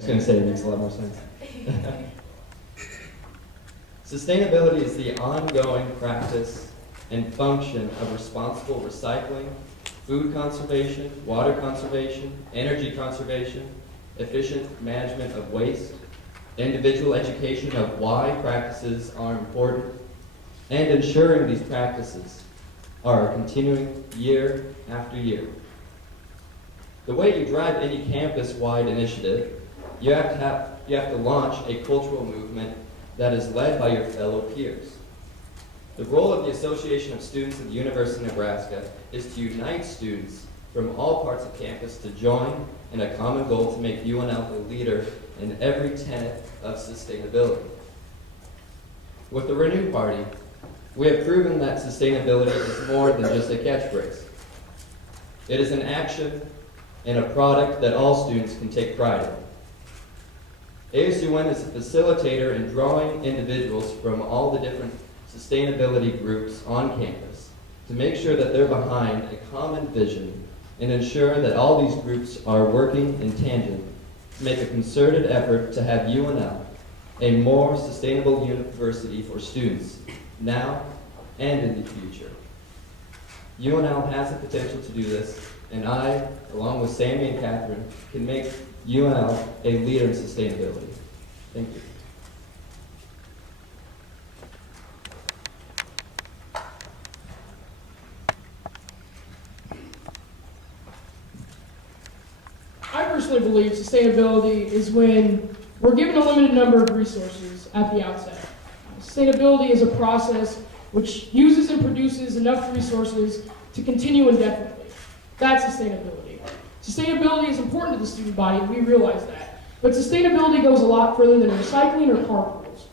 was going to say it makes a lot more sense. Sustainability is the ongoing practice and function of responsible recycling, food conservation, water conservation, energy conservation, efficient management of waste, individual education of why practices are important, and ensuring these practices are continuing year after year. The way you drive any campus-wide initiative, you have to launch a cultural movement that is led by your fellow peers. The role of the Association of Students of the University of Nebraska is to unite students from all parts of campus to join in a common goal to make UNL a leader in every tenet of sustainability. With the Renew Party, we have proven that sustainability is more than just a catchphrase. It is an action and a product that all students can take pride in. ASUN is a facilitator in drawing individuals from all the different sustainability groups on campus to make sure that they're behind a common vision and ensure that all these groups are working in tandem to make a concerted effort to have UNL a more sustainable university for students now and in the future. UNL has the potential to do this, and I, along with Sammy and Catherine, can make UNL a leader in sustainability. Thank you. I personally believe sustainability is when we're given a limited number of resources at the outset. Sustainability is a process which uses and produces enough resources to continue indefinitely. That's sustainability. Sustainability is important to the student body, we realize that. But sustainability goes a lot further than recycling or carpools.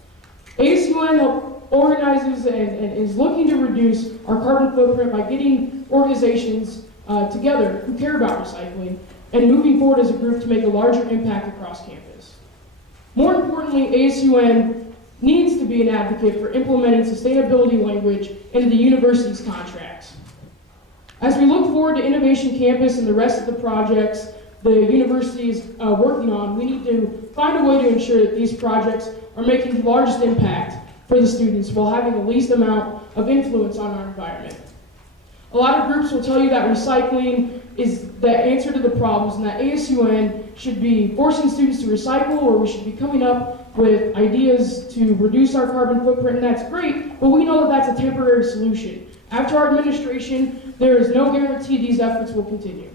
ASUN organizes and is looking to reduce our carbon footprint by getting organizations together who care about recycling and moving forward as a group to make a larger impact across campus. More importantly, ASUN needs to be an advocate for implementing sustainability language into the university's contracts. As we look forward to Innovation Campus and the rest of the projects the university is working on, we need to find a way to ensure that these projects are making the largest impact for the students while having the least amount of influence on our environment. A lot of groups will tell you that recycling is the answer to the problems and that ASUN should be forcing students to recycle, or we should be coming up with ideas to reduce our carbon footprint, and that's great, but we know that that's a temporary solution. After our administration, there is no guarantee these efforts will continue.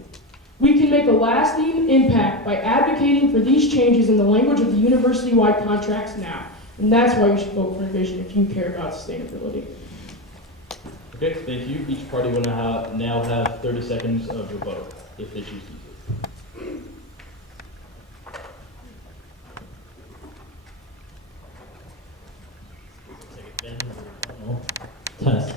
We can make a lasting impact by advocating for these changes in the language of the university-wide contracts now, and that's why you should vote for Envision if you care about sustainability. Okay, thank you. Each party will now have 30 seconds of rebuttal, if they choose to use it. Test.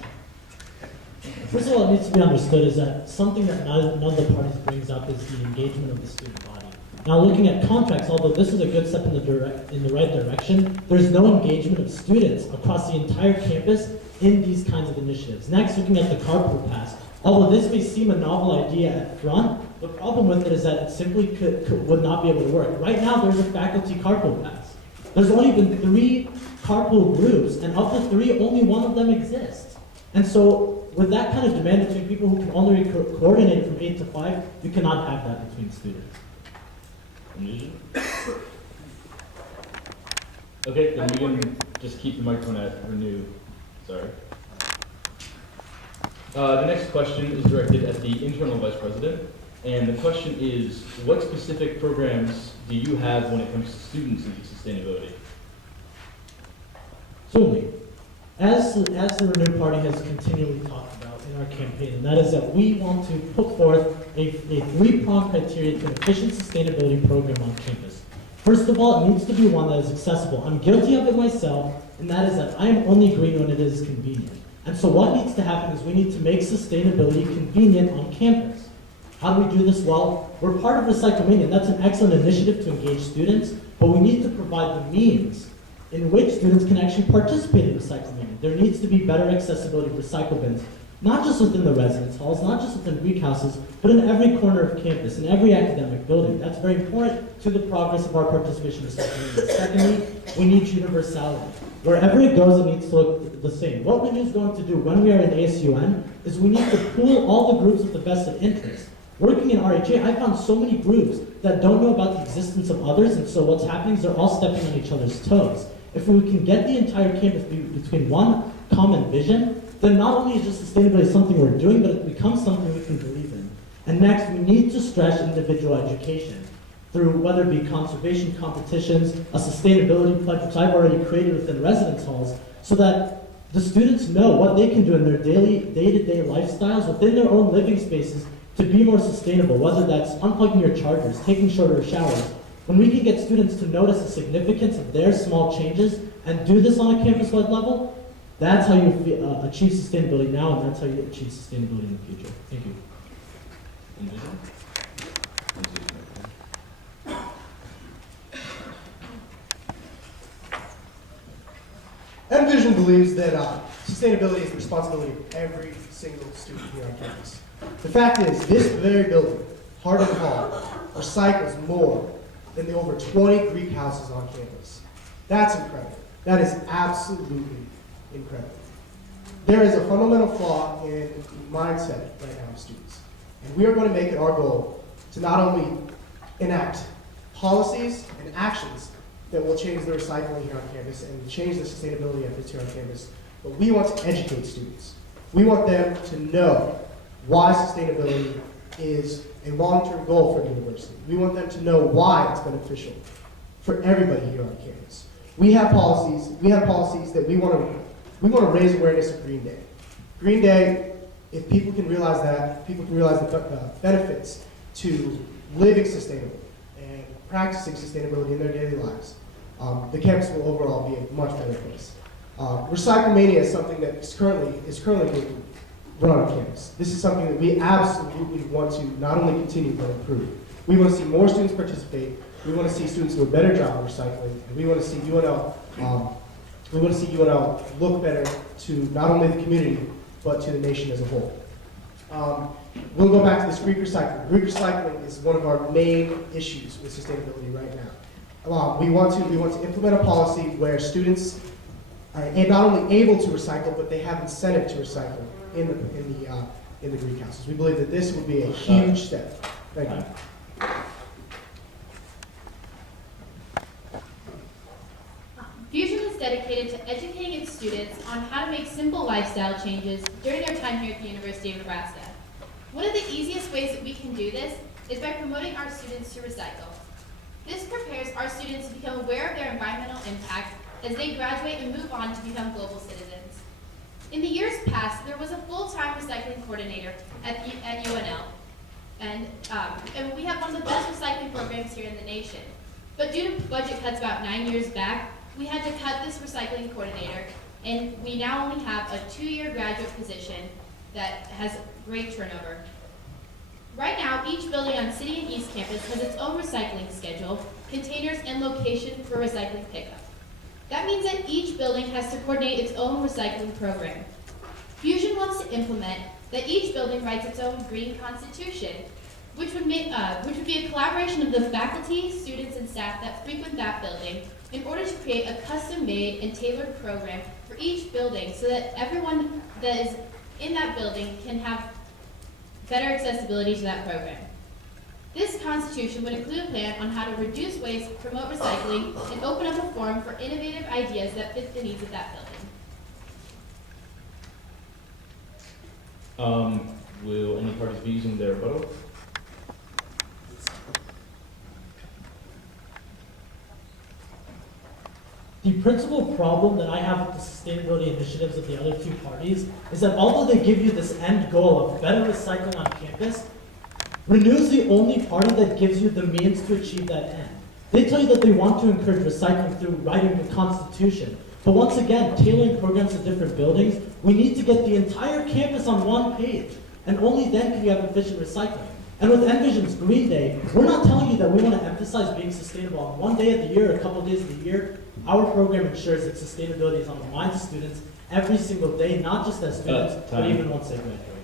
First of all, it needs to be understood is that something that none of the parties brings up is the engagement of the student body. Now, looking at contracts, although this is a good step in the right direction, there's no engagement of students across the entire campus in these kinds of initiatives. Next, looking at the carpool pass. Although this may seem a novel idea at front, the problem with it is that it simply would not be able to work. Right now, there's a faculty carpool pass. There's only been 3 carpool groups, and of the 3, only one of them exists. And so, with that kind of demand between people who can only coordinate from 8 to 5, you cannot have that between students. Okay, then we can just keep the microphone at Renew. Sorry. The next question is directed at the internal vice president, and the question is, what specific programs do you have when it comes to students and sustainability? Certainly. As the Renew Party has continually talked about in our campaign, and that is that we want to put forth a 3-pronged criteria to an efficient sustainability program on campus. First of all, it needs to be one that is accessible. I'm guilty of it myself, and that is that I am only green when it is convenient. And so what needs to happen is we need to make sustainability convenient on campus. How do we do this? Well, we're part of Recyclemania, and that's an excellent initiative to engage students, but we need to provide the means in which students can actually participate in Recyclemania. There needs to be better accessibility of recycle bins Not just within the residence halls, not just within Greek houses, but in every corner of campus, in every academic building. That's very important to the progress of our participation recycling. Secondly, we need universality. Wherever it goes, it needs to look the same. What we need is going to do when we are in ASUN is we need to pool all the groups with the vested interest. Working in RHA, I found so many groups that don't know about the existence of others, and so what's happening is they're all stepping on each other's toes. If we can get the entire campus between one common vision, then not only is just sustainability something we're doing, but it becomes something we can believe in. And next, we need to stretch individual education through whether it be conservation competitions, a sustainability pledge, which I've already created within residence halls, so that the students know what they can do in their day-to-day lifestyles within their own living spaces to be more sustainable, whether that's unplugging your chargers, taking shorter showers. When we can get students to notice the significance of their small changes and do this on a campus-wide level, that's how you achieve sustainability now, and that's how you achieve sustainability in the future. Thank you. Envision? Envision believes that sustainability is the responsibility of every single student here on campus. The fact is, this very building, Harding Hall, recycles more than the over 20 Greek houses on campus. That's incredible. That is absolutely incredible. There is a fundamental flaw in the mindset right now of students. And we are going to make it our goal to not only enact policies and actions that will change the recycling here on campus and change the sustainability efforts here on campus, but we want to educate students. We want them to know why sustainability is a long-term goal for the university. We want them to know why it's beneficial for everybody here on campus. We have policies that we want to raise awareness of Green Day. Green Day, if people can realize that, people can realize the benefits to living sustainable and practicing sustainability in their daily lives, the campus will overall be a much better place. Recyclemania is something that is currently being run on campus. This is something that we absolutely want to not only continue but improve. We want to see more students participate. We want to see students do a better job of recycling, and we want to see UNL. We want to see UNL look better to not only the community but to the nation as a whole. We'll go back to this Greek recycling. Greek recycling is one of our main issues with sustainability right now. We want to implement a policy where students are not only able to recycle, but they have incentive to recycle in the Greek houses. We believe that this would be a huge step. Thank you. Fusion is dedicated to educating its students on how to make simple lifestyle changes during their time here at the University of Nebraska. One of the easiest ways that we can do this is by promoting our students to recycle. This prepares our students to become aware of their environmental impact as they graduate and move on to become global citizens. In the years past, there was a full-time recycling coordinator at UNL, and we have one of the best recycling programs here in the nation. But due to budget cuts about 9 years back, we had to cut this recycling coordinator, and we now only have a 2-year graduate position that has great turnover. Right now, each building on City and East Campus has its own recycling schedule, containers, and location for recycling pickup. That means that each building has to coordinate its own recycling program. Fusion wants to implement that each building writes its own green constitution, which would be a collaboration of the faculty, students, and staff that frequent that building in order to create a custom-made and tailored program for each building so that everyone that is in that building can have better accessibility to that program. This constitution would include a plan on how to reduce waste, promote recycling, and open up a forum for innovative ideas that fit the needs of that building. Will any parties be using their rebuttal? The principal problem that I have with the sustainability initiatives of the other two parties is that although they give you this end goal of better recycling on campus, Renew is the only party that gives you the means to achieve that end. They tell you that they want to encourage recycling through writing the Constitution. But once again, tailoring programs to different buildings, we need to get the entire campus on one page. And only then can you have efficient recycling. And with Envision's Green Day, we're not telling you that we want to emphasize being sustainable on one day of the year, a couple of days of the year. Our program ensures that sustainability is on the minds of students every single day, not just as students, but time. even once they graduate.